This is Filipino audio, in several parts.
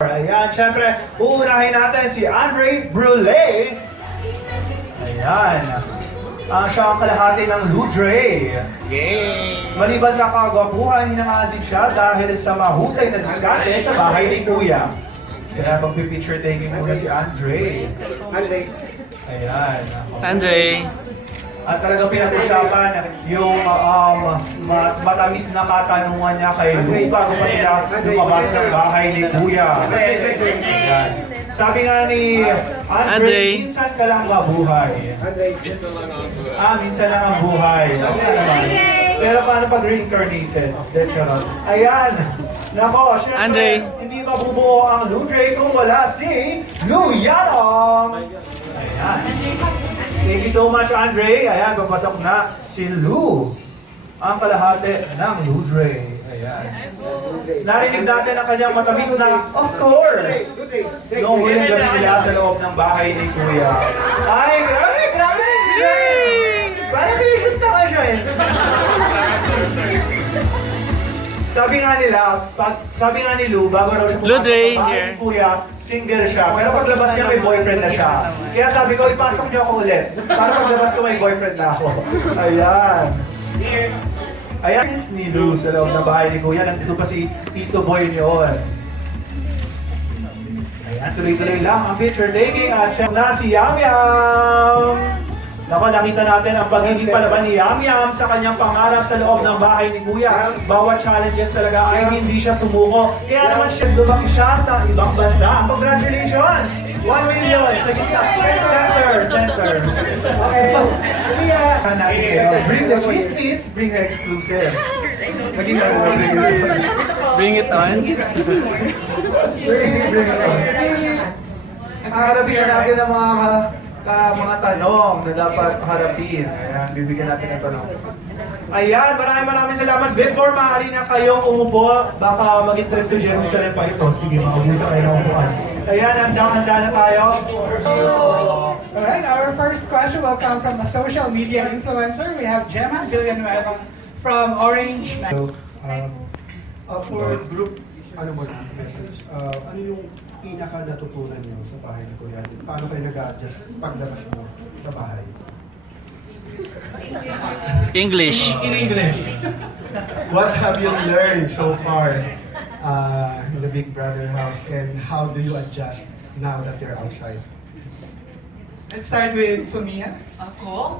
Ayan, syempre, uunahin natin si Andre Brule. Ayan. Siya ang kalahati ng Ludre. Yay! Maliban sa kagwapuhan, hinangad din siya dahil sa mahusay na diskarte sa bahay ni Kuya. Kaya magpipicture taking muna si Andre. Ayan. Andre. At talagang pinag-usapan yung matamis na katanungan niya kay Lou bago pa sila lumabas ng bahay ni Kuya. Ayan. Sabi nga ni Andre, minsan ka lang mabuhay. Minsan lang ang buhay. Minsan lang ang buhay. Okay naman. Pero paano pag reincarnated? Ayan. Nako, syempre, Andre. hindi mabubuo ang Ludre kung wala si Lou Yanong. Ayan. Thank you so much, Andre. Ayan, papasok na si Lou, ang kalahati ng Ludre. Ayan. Narinig natin ang kanyang matamis na, of course, yung huling gabi nila sa loob ng bahay ni Kuya. Ay, grabe, grabe! Parang kinishoot na ka siya eh. Sabi nga ni Lou, bago raw siya pumasok Ludre, sa bahay here. ni Kuya, single siya. Pero paglabas niya, may boyfriend na siya. Kaya sabi ko, ipasok niyo ako ulit. Para paglabas ko, may boyfriend na ako. Ayan. Ayan ni Lou sa loob ng bahay ni Kuya. Nandito pa si Tito Boy niyon. Ayan, tuloy-tuloy lang ang picture taking at siya na si Yam Yam. Nako, nakita natin ang pagiging palaban ni Yam Yam sa kanyang pangarap sa loob ng bahay ni Kuya. Bawat challenges talaga ay hindi siya sumuko. Kaya naman siya lumaki siya sa ibang bansa. Congratulations! 1 million sa gitna. Center. Okay. Bring the chismis, bring the exclusives. Maging Bring it on. Bring it on. Harapin na natin ang mga tanong na dapat harapin. Ayan, bibigyan natin ng tanong. Ayan, maraming salamat. Before maaari na kayong umupo, baka maging trip to Jerusalem pa ito. Sige, makabusa kayo ng upuan. Ayan, handa na tayo. Alright, our first question will come from a social media influencer. We have Gemma Villanueva from Orange. For group, ano yung pinaka natutunan niyo sa bahay ni Kuya? Paano kayo nag-adjust paglabas mo sa bahay? English. In English. What have you learned so far in the Big Brother house, and how do you adjust now that you're outside? Let's start with Fumia. Ako?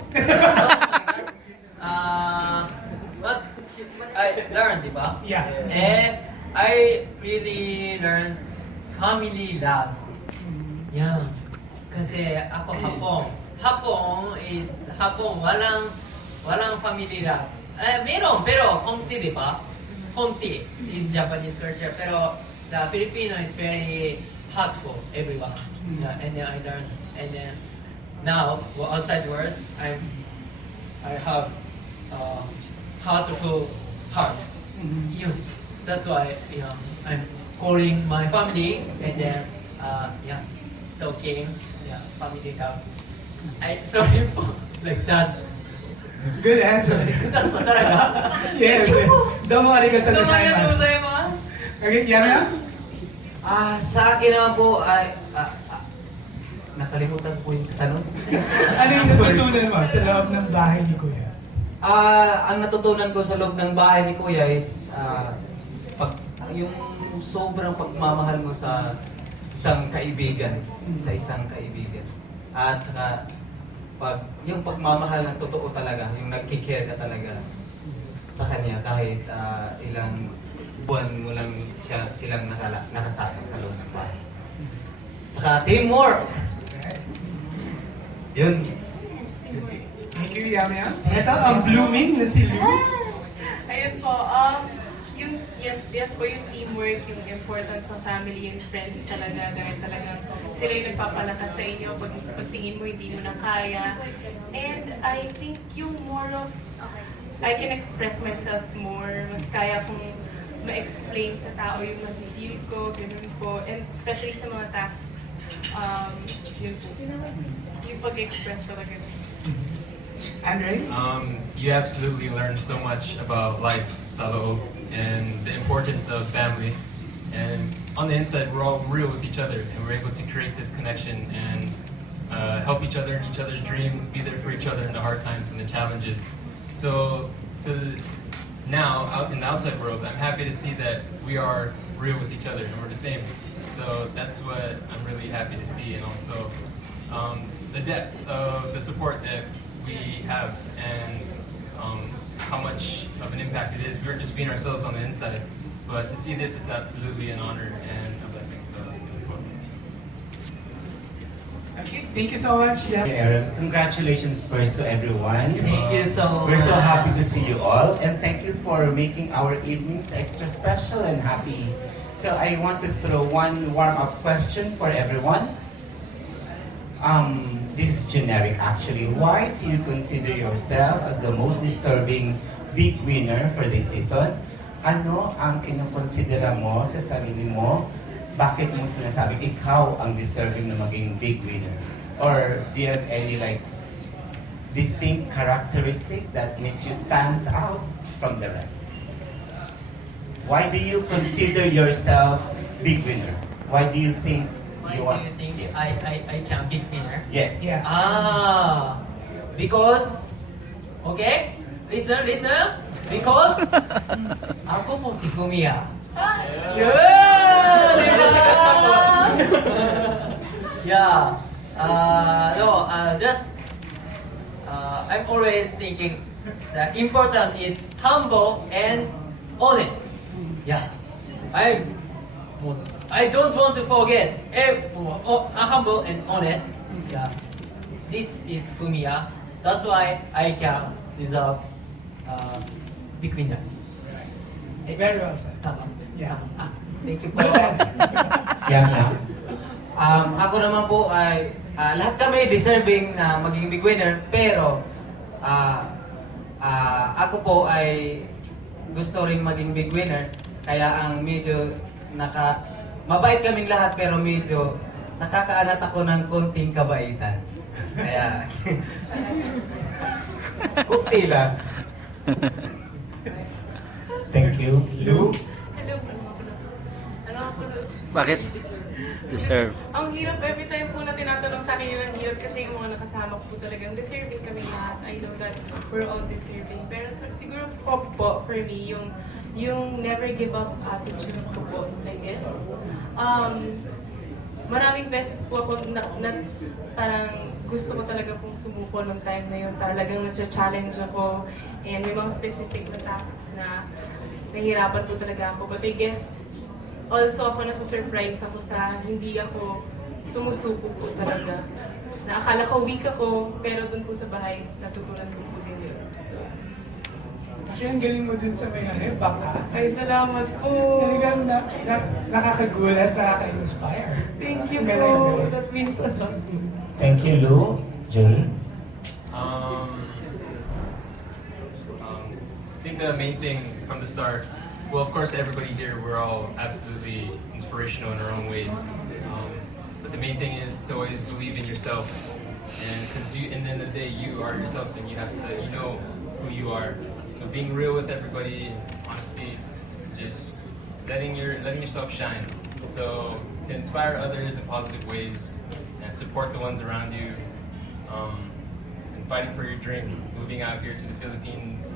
What I learned, di ba? Yeah. And I really learned family love. Yeah. Kasi ako Hapon, walang family love. Meron, pero konti, di ba? Konti is Japanese culture, pero the Filipino is very heartful, everyone. Yeah, and then I learned, and then now, outside world, I have heartful heart. You. That's why I'm calling my family and then talking, family love. Sorry po, like that. Good answer. Kutanso talaga. Yes. Domo arigatou Arigatou gozaimasu. gozaimasu. Okay, Yana? Sa akin naman po ay nakalimutan ko yung tanong. Ano yung natutunan mo sa loob ng bahay ni Kuya? Ang natutunan ko sa loob ng bahay ni Kuya is yung sobrang pagmamahal mo sa isang kaibigan, At saka yung pagmamahal ng totoo talaga, yung nagki-care ka talaga sa kanya kahit ilang buwan mo lang silang nakasama sa loob ng bahay. Saka teamwork! Yun. Thank you, Yamya. Ito, ang blooming na si Lou. Ayun po, yes po yung teamwork, yung importance ng family and friends talaga dahil talagang sila yung nagpapalakas sa inyo pag tingin mo hindi mo na kaya. And I think yung more of, I can express myself more, mas kaya kong ma-explain sa tao yung nafe-feel ko, ganun po. And especially sa mga tasks, yun po. Yung pag-express talaga. Andre? You absolutely learn so much about life sa loob and the importance of family. And on the inside, we're all real with each other, and we're able to create this connection and help each other in each other's dreams, be there for each other in the hard times and the challenges. So now, out in the outside world, I'm happy to see that we are real with each other and we're the same. So that's what I'm really happy to see, and also the depth of the support that we have and how much of an impact it is. We're just being ourselves on the inside, but to see this, it's absolutely an honor and a blessing. So. Okay, thank you so much. Yeah. Aaron, congratulations first to everyone. Thank you so much. We're so happy to see you all, and thank you for making our evenings extra special and happy. So I want to throw one warm-up question for everyone. This is generic actually. Why do you consider yourself as the most deserving big winner for this season? Ano ang kinukonsidera mo sa sarili mo? Bakit mo sinasabing ikaw ang deserving na maging big winner? Or do you have any like distinct characteristic that makes you stand out from the rest? Why do you consider yourself big winner? Why do you think Why you do are? you think I can big winner? Yes. Yeah. Because, okay? Listen. Because, ako po si Fumiya. Yeah! Yeah. I'm always thinking that important is humble and honest. Yeah. I don't want to forget. Humble and honest. Yeah. This is Fumiya. That's why I can deserve big winner. Very well said. Tama. Yeah. Thank you po. Yan na. Ako naman po ay lahat kami deserving na maging big winner, pero ako po ay gusto rin maging big winner, kaya ang medyo mabait kaming lahat, pero medyo nakakaanat ako ng konting kabaitan. Kaya kunti lang. Thank you. Lou? Hello po. Ano ako? Bakit? Deserve. Ang hirap every time po na tinatanong sa akin yun, ang hirap kasi yung mga nakasama ko po talagang deserving kami lahat. I know that we're all deserving. Pero siguro po for me, yung never give up attitude ko po, I guess. Maraming beses po ako parang gusto ko talaga pong sumuko nung time na yun. Talagang na-challenge ako and may mga specific na tasks na nahihirapan po talaga ako. But I guess also ako nasa-surprise ako sa hindi ako sumusuko po talaga. Na akala ko weak ako, pero dun po sa bahay, natutunan ko po din yun. So, Actually, ang galing mo dun sa may baka. ay, salamat po! Talagang nakakagulat, nakaka-inspire. Thank you Ang po! galing. That means a lot. Thank you, Lou. Jay? I think the main thing from the start, well, of course, everybody here, we're all absolutely inspirational in our own ways. But the main thing is to always believe in yourself, and because in the end of the day, you are yourself, and you have to, you know who you are. So being real with everybody, honesty, just letting yourself shine. So to inspire others in positive ways and support the ones around you, and fighting for your dream, moving out here to the Philippines,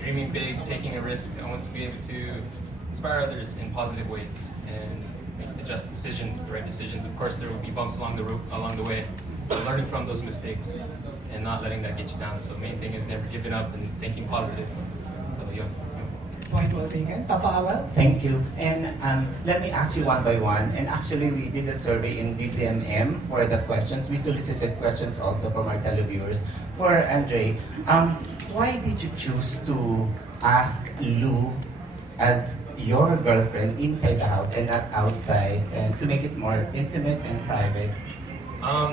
dreaming big, taking a risk. I want to be able to inspire others in positive ways and make the just decisions, the right decisions. Of course, there will be bumps along the way, but learning from those mistakes and not letting that get you down. So the main thing is never giving up and thinking positive. So yeah. Point well taken. Papa Awal? Thank you. And let me ask you one by one. And actually, we did a survey in DZMM for the questions. We solicited questions also from our televiewers. For Andre, why did you choose to ask Lou as your girlfriend inside the house and not outside, and to make it more intimate and private?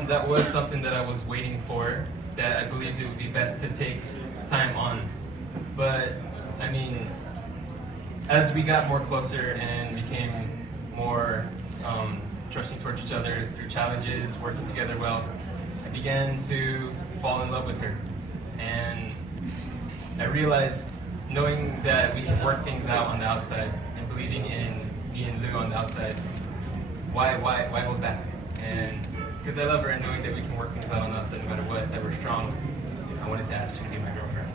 That was something that I was waiting for, that I believed it would be best to take time on. But, I mean, as we got more closer and became more trusting towards each other through challenges, working together well, I began to fall in love with her. And I realized, knowing that we can work things out on the outside and believing in me and Lou on the outside, why hold back? And because I love her and knowing that we can work things out on the outside no matter what, that we're strong, I wanted to ask you to be my girlfriend.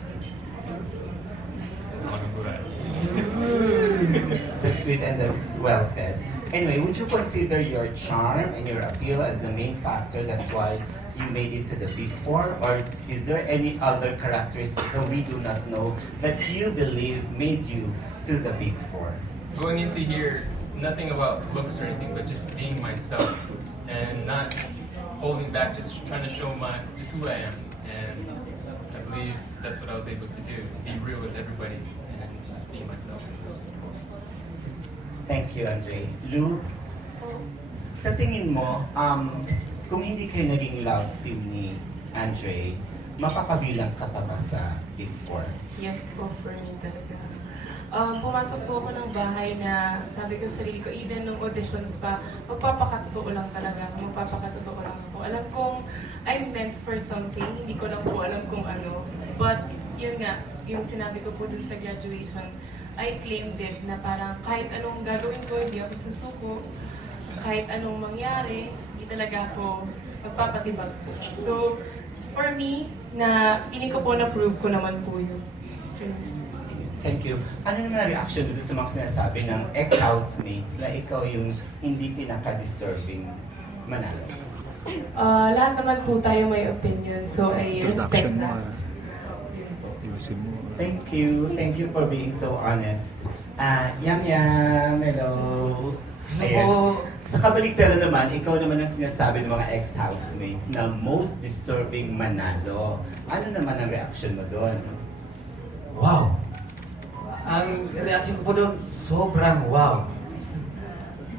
That's all I'm gonna put at it. That's sweet and that's well said. Anyway, would you consider your charm and your appeal as the main factor that's why you made it to the Big Four? Or is there any other characteristic that we do not know that you believe made you to the Big Four? Going into here, nothing about looks or anything, but just being myself and not holding back, just trying to show just who I am. And I believe that's what I was able to do, to be real with everybody and just be myself in this. Thank you, Andre. Lou, sa tingin mo, kung hindi kayo naging love team ni Andre, mapapabilang ka pa ba sa Big Four? Yes po, for me talaga. Pumasok po ako ng bahay na sabi ko sa sarili ko, even nung auditions pa, magpapakatotoo lang talaga. Magpapakatotoo lang ako. Alam kong I'm meant for something, hindi ko lang po alam kung ano. But yun nga, yung sinabi ko po dun sa graduation, I claimed it na parang kahit anong gagawin ko, hindi ako susuko. Kahit anong mangyari, hindi talaga ako magpapatibag po. So, for me, feeling ko po na-prove ko naman po yun. Thank you. Ano naman ang reaction dito sa mga sinasabi ng ex-housemates na ikaw yung hindi pinaka-deserving manalo? Lahat naman po tayo may opinion, so I respect that. Thank you. Thank you for being so honest. Yam Yam, hello. Ayan. Sa kabaligtaran naman, ikaw naman ang sinasabi ng mga ex-housemates na most deserving manalo. Ano naman ang reaction mo doon? Wow! Ang reaction ko po doon, sobrang wow.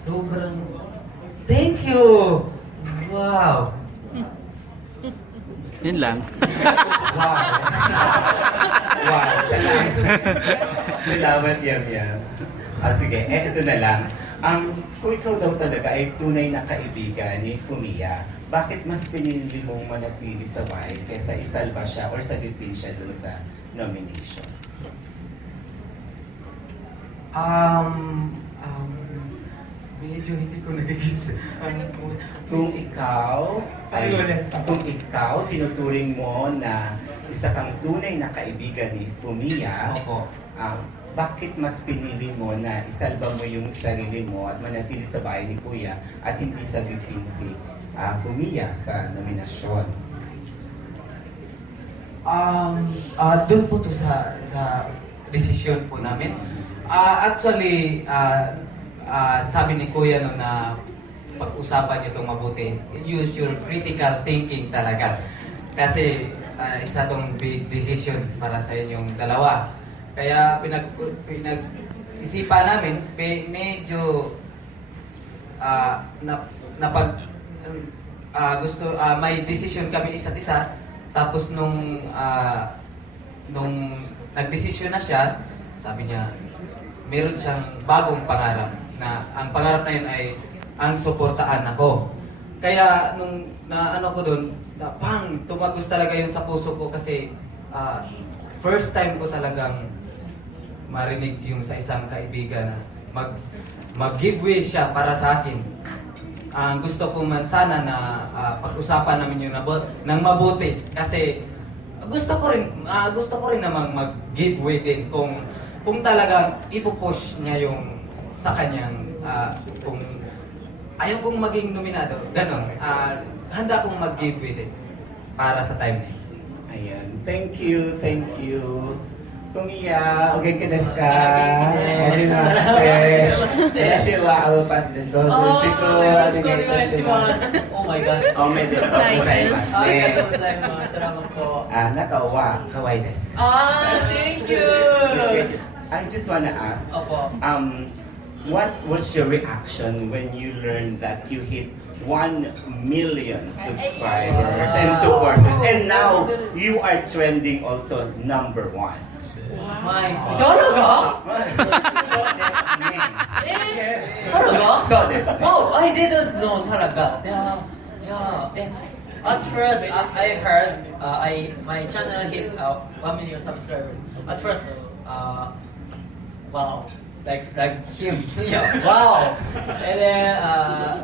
Sobrang, thank you! Wow! Yun lang. Wow! Wow! Salamat. Salamat, Yam Yam. Sige, ito na lang. Kung ikaw daw talaga ay tunay na kaibigan ni Fumiya, bakit mas pinili mong manatili sa bahay kaysa isalba siya or sagipin siya dun sa nomination? Medyo hindi ko nagigits. Kung ikaw tinuturing mo na isa kang tunay na kaibigan ni Fumiya, Opo. bakit mas pinili mo na isalba mo yung sarili mo at manatili sa bahay ni Kuya at hindi sagipin si Fumiya sa nominasyon? Doon po to sa desisyon po namin. Actually, sabi ni Kuya no na pag-usapan niyo itong mabuti, use your critical thinking talaga. Kasi isa tong big decision para sa inyong dalawa. Kaya pinag-isipan namin, medyo may decision kami isa't isa. Tapos nung nagdesisyon na siya, sabi niya, meron siyang bagong pangarap na ang pangarap na yun ay ang suportaan ako. Kaya nung naano ko doon, tumagos talaga yun sa puso ko kasi first time ko talagang marinig yung sa isang kaibigan na mag-give way siya para sa akin. Ang gusto ko man sana na pag-usapan namin yung ng mabuti kasi gusto ko rin namang mag-give way din kung talagang ipupush niya yung sa kanyang kung ayaw kong maging nominado, ganon. Handa kong mag-give way din para sa time na yun. Ayan. Thank you. Kumiya, okay ka desu ka?私は青パスでどうぞよろしくお願いいたします。Oh my god. おめでとうございます。ありがとうございます。Salamat po. 中は可愛いです。Thank you! I just wanna ask, Opo. what was your reaction when you learned that you hit 1 million subscribers and supporters, and now you are trending also number 1? My, talaga? Talaga? So this. Oh, I didn't know talaga. Yeah. At first, I heard my channel hit 1 million subscribers. At first, wow. like him. Yeah, wow. And then,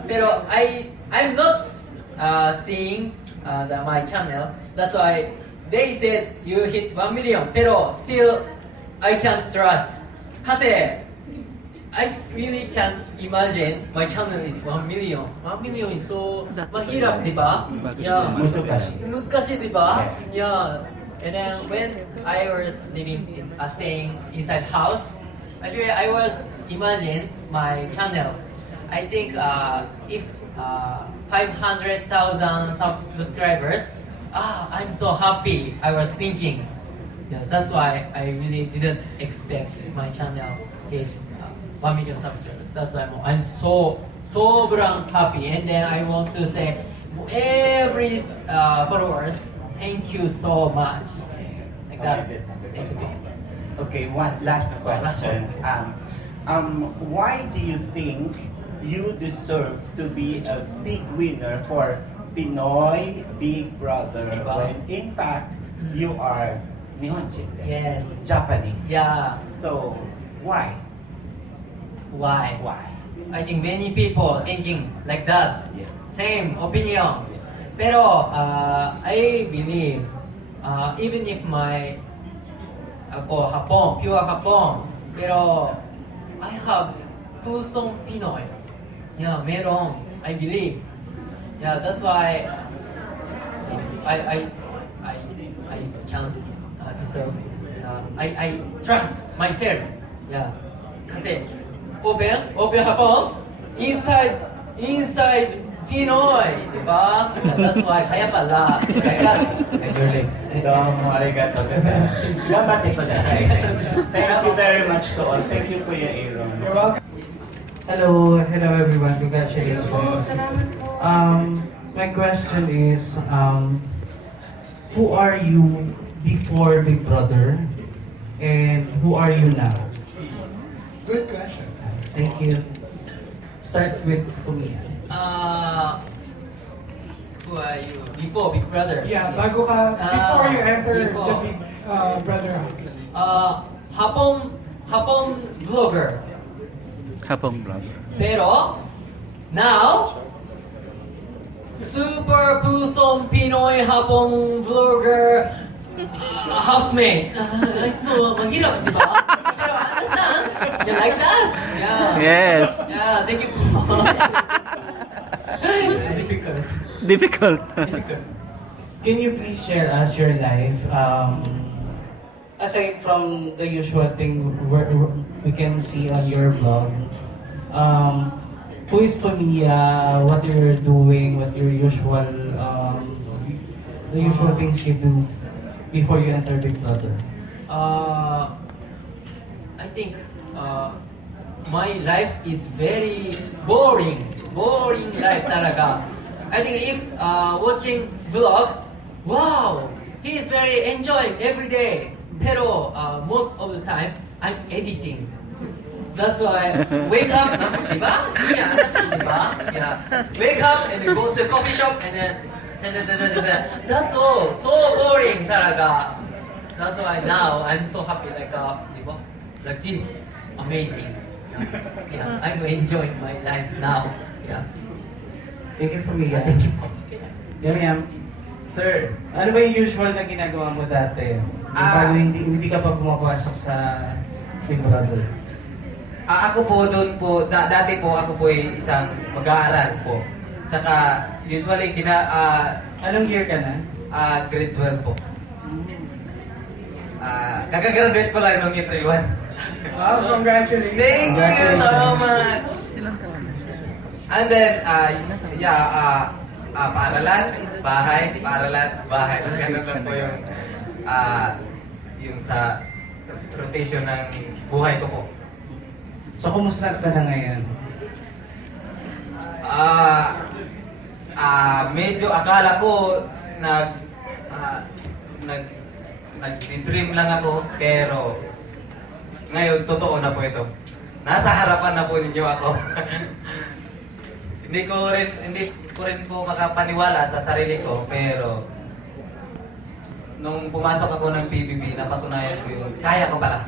pero I'm not seeing my channel. That's why they said you hit 1 million. Pero still, I can't trust. Kasi I really can't imagine my channel is 1 million. 1 million is so mahirap, di ba? Yeah. Musukashi, di ba? Yeah. And then when I was staying inside house, actually I was imagine my channel. I think if 500,000 subscribers, I'm so happy. I was thinking. Yeah, that's why I really didn't expect my channel is 1 million subscribers. That's why I'm so happy. And then I want to say every followers, thank you so much. Like that. Thank you. Okay, one last question. Why do you think you deserve to be a big winner for Pinoy Big Brother when in fact you are Nihonjin? Yes. Japanese. Yeah. So why? Why? Why? I think many people thinking like that. Yes. Same opinion. Pero I believe even if ako Hapon, pure Hapon, pero I have pusong Pinoy. Yeah, meron. I believe. Yeah, that's why I can't deserve. I trust myself. Yeah. Kasi open Hapon, inside Pinoy, di ba? That's why, kaya pala. Domo arigato gozaimasu. Gambate kudasai. Thank you very much to all. Thank you, Kuya Aaron. You're welcome. Hello everyone. Congratulations. My question is, who are you before Big Brother, and who are you now? Good question. Thank you. Start with Fumiya. Who are you? Before Big Brother? Yeah, before you enter before. the Big Brother house. Hapon vlogger. Hapong brother. Pero now super pusong Pinoy Hapon vlogger housemate. It's so mahirap, di ba? Pero understand? You like that? Yeah. Yes. Yeah, thank you. It's difficult. Difficult. Can you please share us your life? Aside from the usual thing we can see on your vlog, who is Fumiya? What you're doing? What your usual, the usual things you do before you enter Big Brother? I think my life is very boring. Boring life talaga. I think if watching vlog, wow, he is very enjoying every day. Pero most of the time, I'm editing. That's why wake up, diba? Yeah, understand, diba? Yeah. Wake up and then go to the coffee shop and then that's all. So boring talaga. That's why now I'm so happy like diba? Like this. Amazing. Yeah, I'm enjoying my life now. Yeah. Thank you, Fumiya. Thank you. Yamiam, Sir, ano ba yung usual na ginagawa mo dati? Paano hindi ka pa pumapasok sa Big Brother? ako po doon po, dati po ako po ay isang mag-aaral po. Saka usually Anong year ka na? grade 12 po. Kaka-graduate ko lang noong April 1. Congratulations. Thank you so much! And then, paaralan, bahay, paaralan, bahay. Ganun lang po yung sa rotation ng buhay ko po. So, kumusta ka na ngayon? Medyo akala ko nag-dream lang ako, pero ngayon totoo na po ito. Nasa harapan na po ninyo ako. Hindi ko rin po makapaniwala sa sarili ko, pero nung pumasok ako ng PBB, napatunayan ko yung kaya ko pala.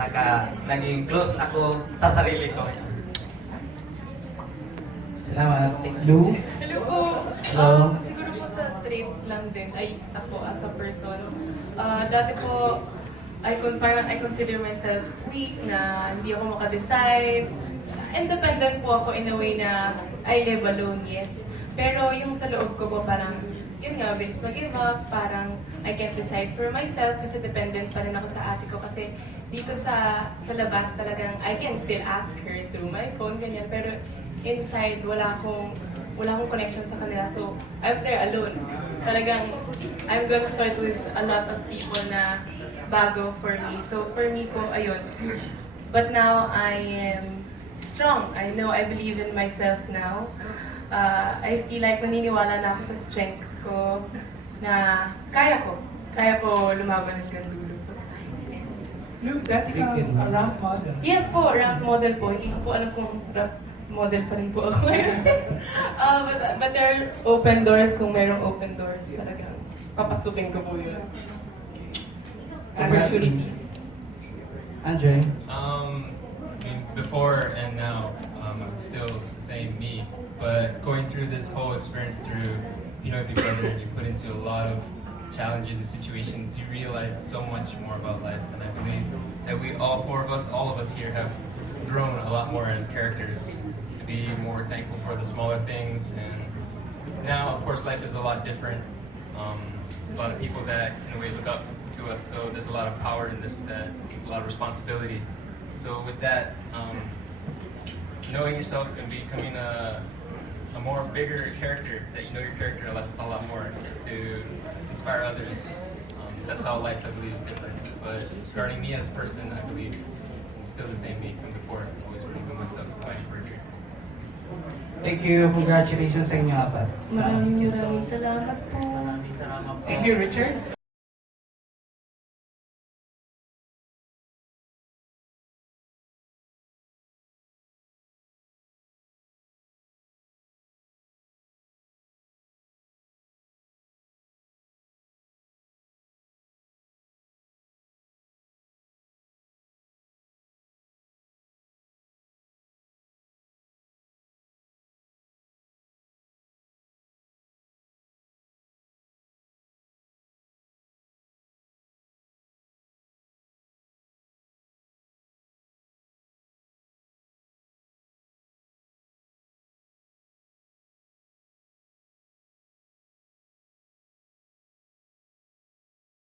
Saka naging close ako sa sarili ko. Salamat. Lou? Hello po. Hello. So siguro po sa traits lang din, ay ako as a person. Dati po, parang I consider myself weak, na hindi ako makadecide. Independent po ako in a way na I live alone, yes. Pero yung sa loob ko po parang, yun nga, bilis mag-give up, parang I can't decide for myself kasi dependent pa rin ako sa ate ko kasi dito sa labas talagang I can still ask her through my phone, ganyan. Pero inside, wala akong connection sa kanila. So, I was there alone. Talagang, I'm gonna start with a lot of people na bago for me. So, for me po, ayun. But now, I am strong. I know I believe in myself now. I feel like maniniwala na ako sa strength ko na kaya ko lumaban hanggang dulo po. Lou, dati ka a ramp model. Yes po, ramp model po. Hindi ko po alam kung ramp model pa rin po ako. But there are open doors. Kung mayroong open doors, talagang papasukin ko po yun. Opportunities. Andre? I mean, before and now, I'm still the same me. But going through this whole experience through Big Brother, and you put into a lot of challenges and situations, you realize so much more about life. And I believe that all of us here have grown a lot more as characters, to be more thankful for the smaller things. And now, of course, life is a lot different. There's a lot of people that, in a way, look up to us. So there's a lot of power in this, that there's a lot of responsibility. So with that, knowing yourself and becoming a more bigger character, that you know your character a lot more to inspire others. That's how life, I believe, is different. But regarding me as a person, I believe it's still the same me from before. I've always believed in myself, fighting for a dream. Thank you. Congratulations sa inyo apat. Maraming salamat po. Thank you, Richard.